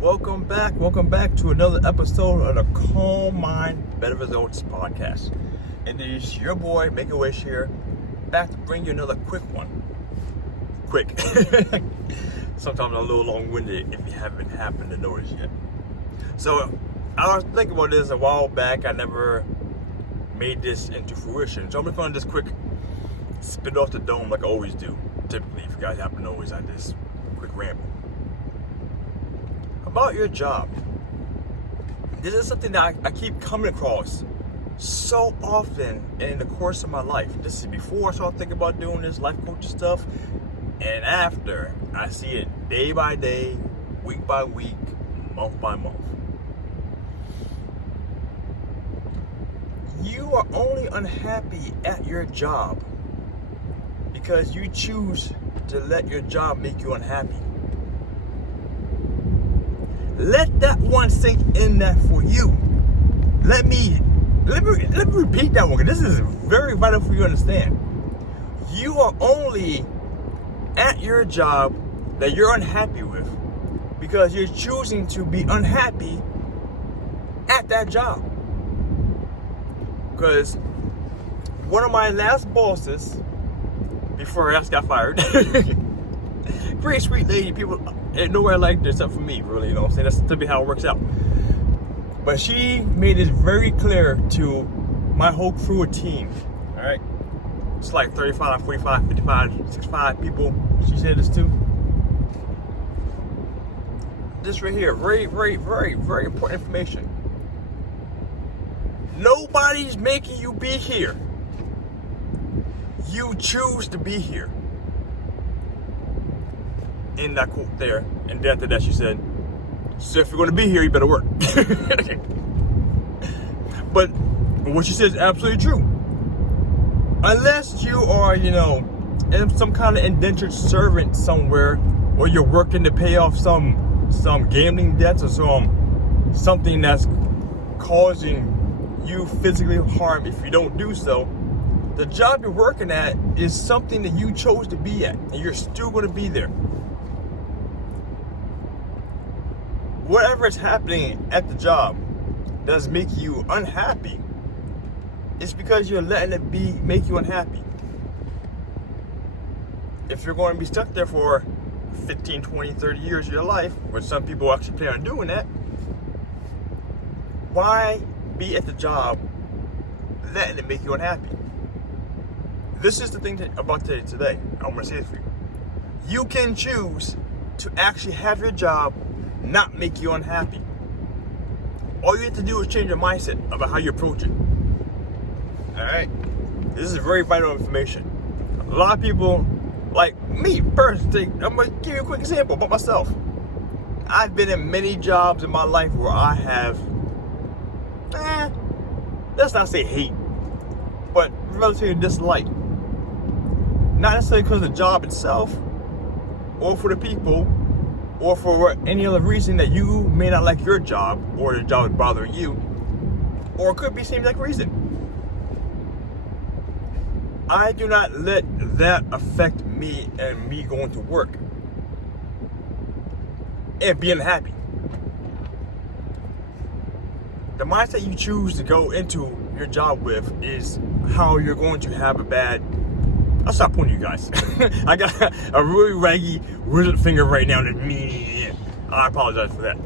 Welcome back to another episode of the Calm Mind, Better Results podcast. And it is your boy, Make a Wish here, back to bring you another quick one. Quick. Sometimes I'm a little long-winded if you haven't happened to notice yet. So, I was thinking about this a while back. I never made this into fruition. So I'm just going to just quick spit off the dome like I always do. Typically, if you guys happen to notice, I just quick ramble. About your job. This is something that I keep coming across so often in the course of my life. This is before I started thinking about doing this life coaching stuff, and after. I see it day by day, week by week, month by month. You are only unhappy at your job because you choose to let your job make you unhappy. Let that one sink in that for you. Let me repeat that one, because this is very vital for you to understand. You are only at your job that you're unhappy with because you're choosing to be unhappy at that job. Because one of my last bosses, before I just got fired, pretty sweet lady, people nowhere liked her except for me, really, you know what I'm saying? That's typically how it works out. But she made it very clear to my whole crew of team, all right? It's like 35, 45, 55, 65 people she said this to. This right here, very, very, very, very important information. Nobody's making you be here. You choose to be here. In that quote there, and after that she said, so if you're going to be here, you better work. But what she says is absolutely true. Unless you are, in some kind of indentured servant somewhere, or you're working to pay off some gambling debts or something that's causing you physically harm if you don't do so, the job you're working at is something that you chose to be at, and you're still going to be there. Whatever is happening at the job does make you unhappy, it's because you're letting it make you unhappy. If you're going to be stuck there for 15, 20, 30 years of your life, which some people actually plan on doing that, why be at the job letting it make you unhappy? This is the thing about today. I'm going to say this for you. You can choose to actually have your job not make you unhappy. All you have to do is change your mindset about how you approach it. Alright? This is very vital information. A lot of people, like me personally, I'm going to give you a quick example about myself. I've been in many jobs in my life where I have, let's not say hate, but relatively dislike. Not necessarily because of the job itself, or for the people, or for any other reason that you may not like your job, or the job is bothering you, or it could be the same exact reason. I do not let that affect me and me going to work and being happy. The mindset you choose to go into your job with is how you're going to have a bad. I'll stop pointing you guys. I got a really raggy wizard finger right now. I apologize for that.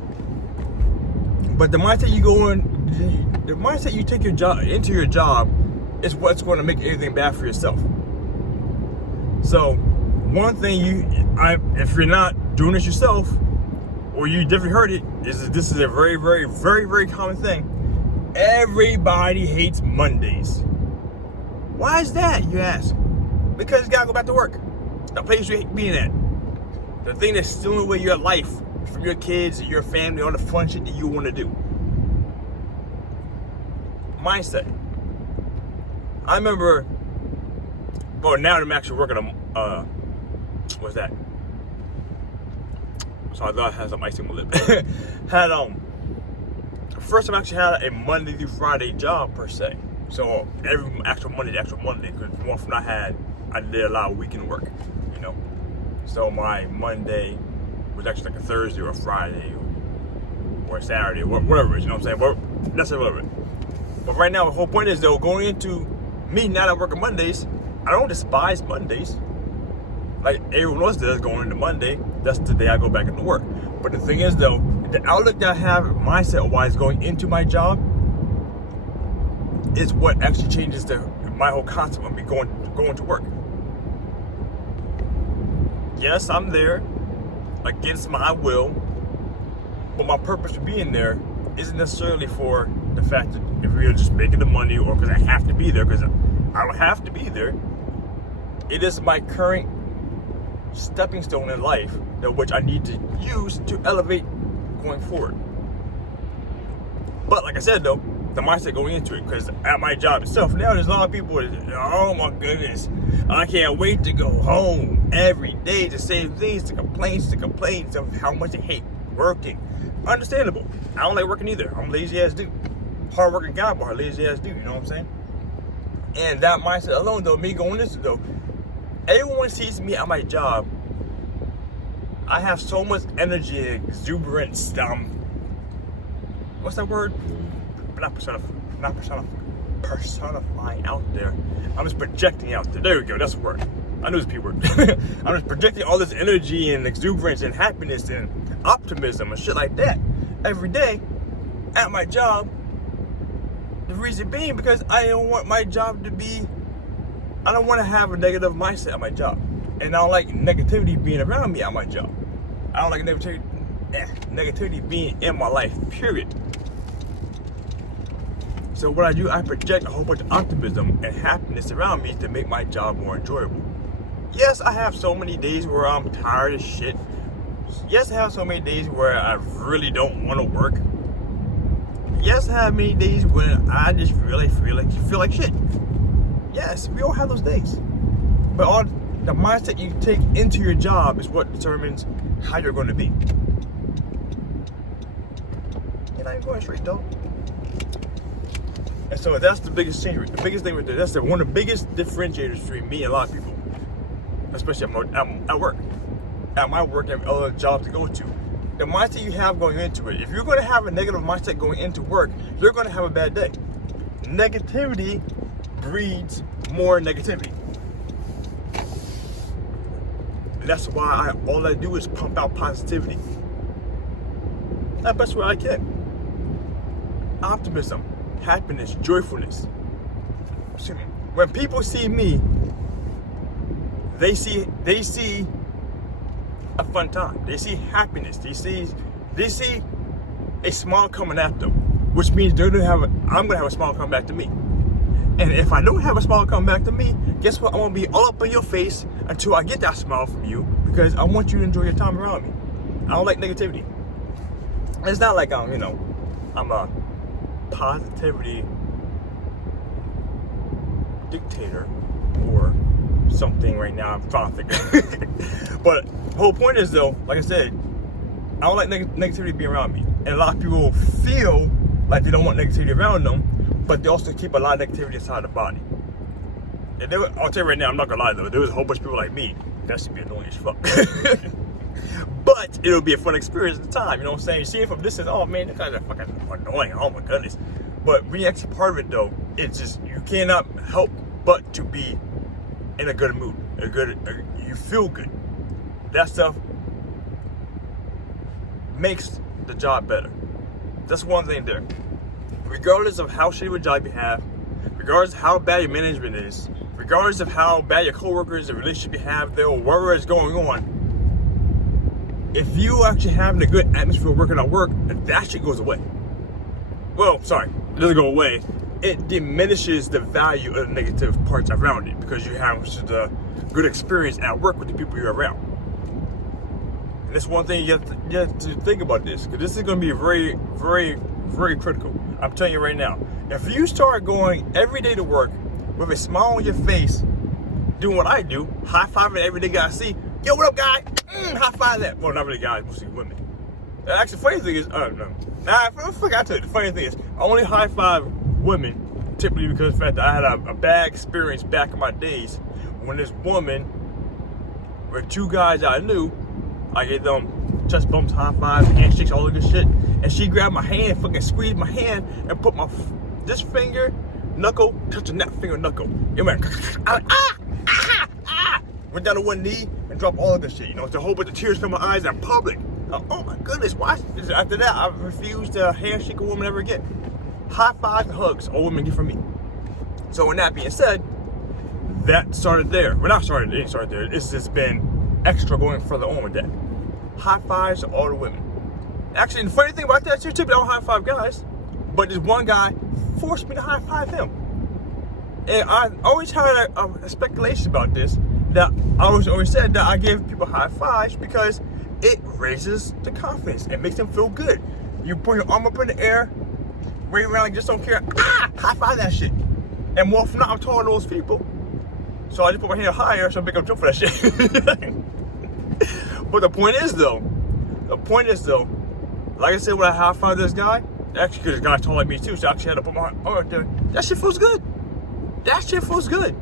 But the mindset you go in, the mindset you take your job into your job is what's going to make everything bad for yourself. So, one thing if you're not doing this yourself, or you definitely heard it, is this is a very, very, very, very common thing. Everybody hates Mondays. Why is that, you ask? Because you gotta go back to work. The place you hate being at. The thing that's stealing away your life from your kids and your family, all the fun shit that you want to do. Mindset. I remember, well, now I'm actually working on, what's that? So I thought I had some ice in my lip. First time I actually had a Monday through Friday job per se. So every actual Monday, because more often I did a lot of weekend work, So my Monday was actually like a Thursday or a Friday, or Saturday, or whatever it is, you know what I'm saying? But that's irrelevant. But right now, the whole point is, though, going into me now that I'm working Mondays, I don't despise Mondays. Like everyone else does going into Monday, that's the day I go back into work. But the thing is, though, the outlook that I have mindset-wise going into my job is what actually changes my whole concept of me going to work. Yes, I'm there against my will, but my purpose for being there isn't necessarily for the fact that if we're just making the money or because I have to be there, because I don't have to be there. It is my current stepping stone in life that which I need to use to elevate going forward. But like I said, though, the mindset going into it, because at my job itself now, there's a lot of people that, oh my goodness, I can't wait to go home every day. The same things, the complaints of how much I hate working. Understandable. I don't like working either. I'm a lazy ass dude. Hard working guy, but a lazy ass dude, you know what I'm saying? And that mindset alone, though, me going into though, everyone sees me at my job. I have so much energy and exuberance. What's that word? Not personifying out there. I'm just projecting out there. There we go. That's the word. I knew it was a P word. I'm just projecting all this energy and exuberance and happiness and optimism and shit like that every day at my job. The reason being because I don't want my job to be, I don't want to have a negative mindset at my job. And I don't like negativity being around me at my job. I don't like negativity being in my life, period. So what I do, I project a whole bunch of optimism and happiness around me to make my job more enjoyable. Yes, I have so many days where I'm tired as shit. Yes, I have so many days where I really don't want to work. Yes, I have many days when I just really feel like shit. Yes, we all have those days. But all the mindset you take into your job is what determines how you're going to be. You're not even going straight, though. And so that's the biggest change. The biggest thing right there. That's one of the biggest differentiators between me and a lot of people, especially at work, at my work and other jobs to go to. The mindset you have going into it. If you're going to have a negative mindset going into work, you're going to have a bad day. Negativity breeds more negativity. And that's why all I do is pump out positivity. The best way I can. Optimism, happiness, joyfulness. When people see me, they see a fun time. They see happiness. They see a smile coming at them, which means I'm gonna have a smile come back to me. And if I don't have a smile come back to me, guess what? I'm gonna be all up in your face until I get that smile from you, because I want you to enjoy your time around me. I don't like negativity. It's not like I'm a positivity dictator or something right now. I'm trying to think. But the whole point is, though, like I said, I don't like negativity being around me. And a lot of people feel like they don't want negativity around them, but they also keep a lot of negativity inside the body. And I'll tell you right now, I'm not gonna lie though, there was a whole bunch of people like me. That should be annoying as fuck. But it'll be a fun experience at the time, you know what I'm saying? Seeing from distance, oh man, that guy's fucking annoying, oh my goodness. But when you're actually part of it though, it's just, you cannot help but to be in a good mood, you feel good. That stuff makes the job better. That's one thing there. Regardless of how shitty of a job you have, regardless of how bad your management is, regardless of how bad your coworkers, the relationship you have there, or whatever is going on, if you actually having a good atmosphere working at work, that shit goes away. Well, sorry, it doesn't go away. It diminishes the value of the negative parts around it, because you have such a good experience at work with the people you're around. And that's one thing you have to think about this, because this is going to be very, very, very critical. I'm telling you right now, if you start going every day to work with a smile on your face, doing what I do, high-fiving every day guy I see, yo, what up, guy? High-five that. Well, not really guys, mostly women. Actually, the funny thing is, I forgot to tell you, the funny thing is, I only high-five women, typically because of the fact that I had a bad experience back in my days when this woman, with two guys I knew, I gave them chest bumps, high fives, handshakes, all that good shit. And she grabbed my hand and fucking squeezed my hand and put this finger, knuckle, touching that finger, knuckle. It went, went down to one knee and dropped all of this shit. You know, it's a whole bunch of tears from my eyes in public. Oh my goodness, why? After that, I refused to handshake a woman ever again. High fives and hugs, all women get from me. So with that being said, that started there. Well, not started, it didn't start there. It's just been extra going further on with that. High fives to all the women. Actually, the funny thing about that, too, typically I don't high five guys, but this one guy forced me to high five him. And I always had a speculation about this, that I always said that I give people high fives because it raises the confidence. It makes them feel good. You put your arm up in the air, wave around like just don't care. High five that shit. And more often than not, I'm taller than those people. So I just put my hand higher so I make them jump for that shit. But the point is though, like I said, when I high five this guy, actually because this guy's taller like me too, so I actually had to put my arm right there. That shit feels good. That shit feels good.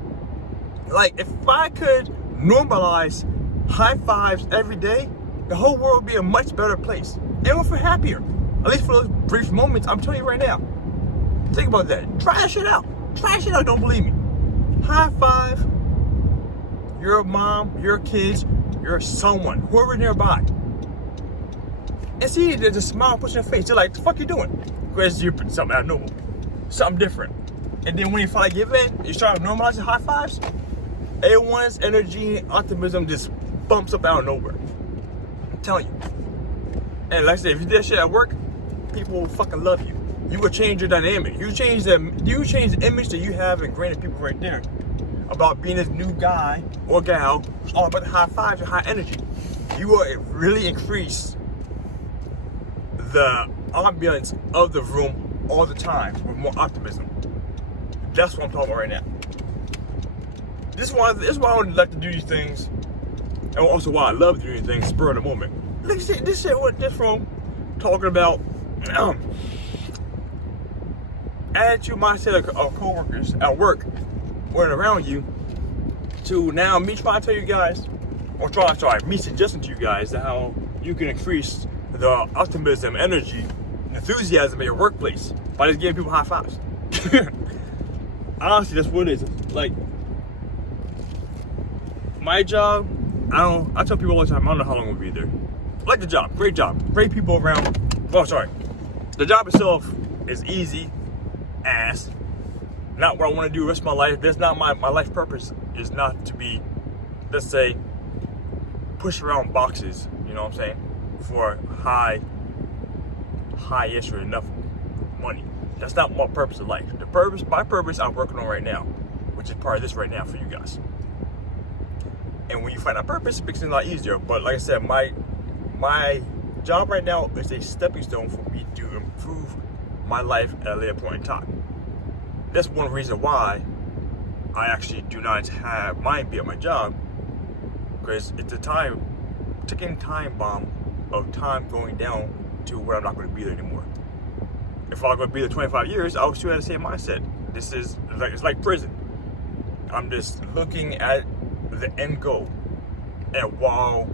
Like, if I could normalize high fives every day, the whole world would be a much better place. Everyone would feel happier. At least for those brief moments, I'm telling you right now. Think about that. Try that shit out. Try that shit out, don't believe me. High five your mom, your kids, your someone, whoever nearby. And see the smile puts in your face. They're like, the fuck you doing? Because you're something abnormal. Something different. And then when you finally give in, you start normalizing high fives, everyone's energy and optimism just bumps up out of nowhere. I'm telling you. And like I said, if you did that shit at work, people will fucking love you. You will change your dynamic. You change the image that you have ingrained in people right there about being this new guy or gal who's all about the high fives and high energy. You will really increase the ambience of the room all the time with more optimism. That's what I'm talking about right now. This is why I would like to do these things, and also why I love doing these things spur of the moment. Look at this shit went this from talking about attitude mindset of coworkers at work or around you to now me trying to tell you guys, me suggesting to you guys how you can increase the optimism, energy, enthusiasm in your workplace by just giving people high fives. Honestly, that's what it is. Like, my job, I tell people all the time, I don't know how long we'll be there. I like the job, great people around. Oh, sorry. The job itself is easy as not what I want to do the rest of my life. That's not my life purpose is not to be, let's say, push around boxes, you know what I'm saying, for high-ish or enough money. That's not my purpose of life. My purpose I'm working on right now, which is part of this right now for you guys. And when you find that purpose, it makes it a lot easier. But like I said, my job right now is a stepping stone for me to improve my life at a later point in time. That's one reason why I actually do not have mine be at my job, because it's a ticking time bomb of time going down to where I'm not going to be there anymore. If I'm going to be there 25 years, I'll still have the same mindset. It's like prison. I'm just looking at the end goal. And while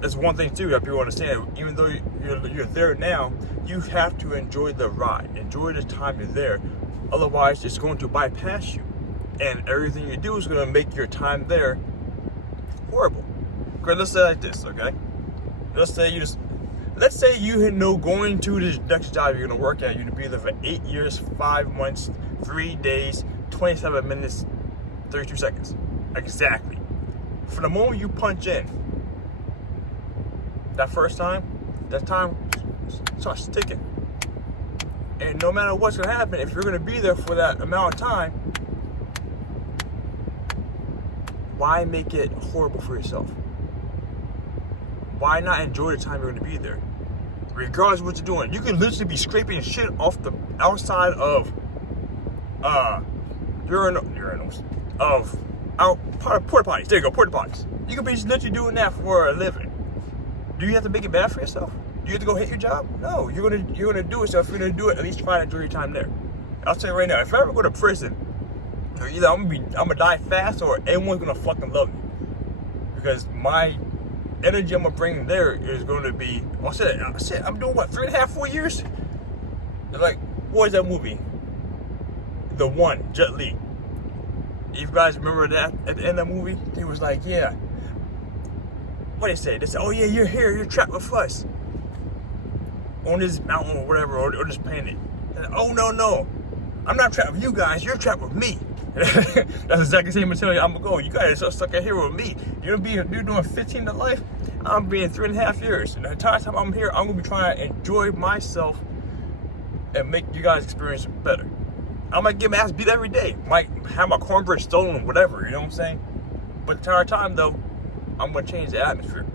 that's one thing too that people understand, even though you're there now, you have to enjoy the ride, enjoy the time you're there. Otherwise, it's going to bypass you, and everything you do is going to make your time there horrible. Okay, let's say like this, okay? Let's say you know going to the next job you're going to work at, you're going to be there for 8 years, 5 months, 3 days, 27 minutes, 32 seconds. Exactly. From the moment you punch in, that time starts ticking. And no matter what's going to happen, if you're going to be there for that amount of time, why make it horrible for yourself? Why not enjoy the time you're going to be there? Regardless of what you're doing. You can literally be scraping shit off the outside of urinals. Porta potties. There you go, porta potties. You can be literally doing that for a living. Do you have to make it bad for yourself? Do you have to go hate your job? No, you're gonna do it. So if you're gonna do it, at least try to enjoy your time there. I'll tell you right now, if I ever go to prison, either I'm gonna die fast or everyone's gonna fucking love me, because my energy I'm gonna bring there is going to be. I said, I'm doing what, 3.5, 4 years? They're like, what is that movie? The One, Jet Li. You guys remember that at the end of the movie? He was like, yeah. What they say? They said, oh yeah, you're here, you're trapped with us on this mountain or whatever, or this planet. And, oh no, I'm not trapped with you guys. You're trapped with me. That's exactly the same mentality I'm gonna go. You guys are stuck in here with me. You're doing 15 to life. I'm being 3.5 years. And the entire time I'm here, I'm gonna be trying to enjoy myself and make you guys experience it better. I might get my ass beat every day. Might have my cornbread stolen, whatever. You know what I'm saying? But the entire time though, I'm gonna change the atmosphere.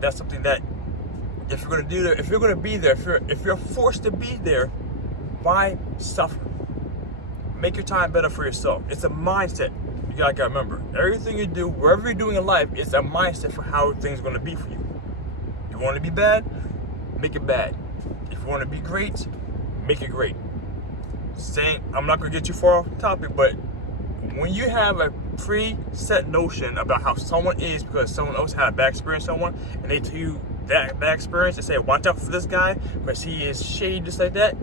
That's something that if you're gonna do there, if you're gonna be there, if you're forced to be there, why suffer? Make your time better for yourself. It's a mindset. You gotta remember. Everything you do, wherever you're doing in life, it's a mindset for how things are gonna be for you. You want to be bad, make it bad. If you want to be great, make it great. Saying, I'm not gonna get too far off the topic, but when you have a preset notion about how someone is because someone else had a bad experience with someone, and they tell you that bad experience and say, watch out for this guy because he is shady, just like that.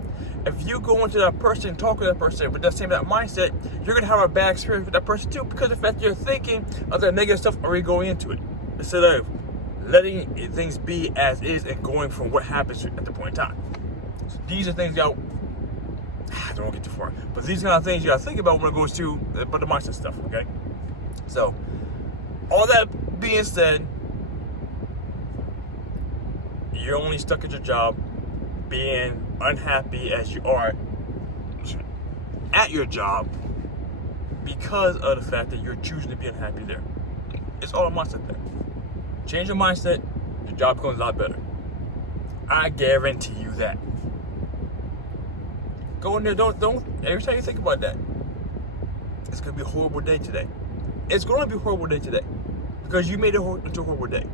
If you go into that person and talk to that person with that mindset, you're gonna have a bad experience with that person too, because of the fact you're thinking of the negative stuff already going into it, instead of letting things be as is and going from what happens at the point in time. So these are things y'all. I don't want to get too far, but these kind of things you gotta think about when it goes to the mindset stuff. Okay, so all that being said, you're only stuck at your job, being unhappy as you are at your job because of the fact that you're choosing to be unhappy there. It's all a mindset thing. Change your mindset, your job becomes a lot better. I guarantee you that. Go in there, don't, every time you think about that, it's gonna be a horrible day today. It's gonna be a horrible day today because you made it into a horrible day.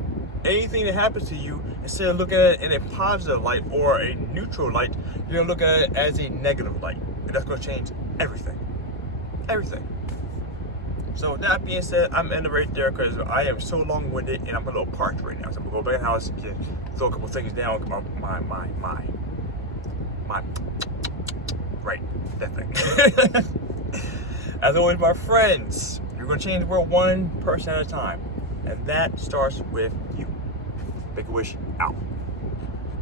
Anything that happens to you, instead of looking at it in a positive light or a neutral light, you're gonna look at it as a negative light. And that's gonna change everything. Everything. So that being said, I'm ending right there because I am so long-winded and I'm a little parched right now. So I'm gonna go back in the house and throw a couple things down. Right, that thing. As always, my friends, you're gonna change the world one person at a time. And that starts with you. Make a wish out.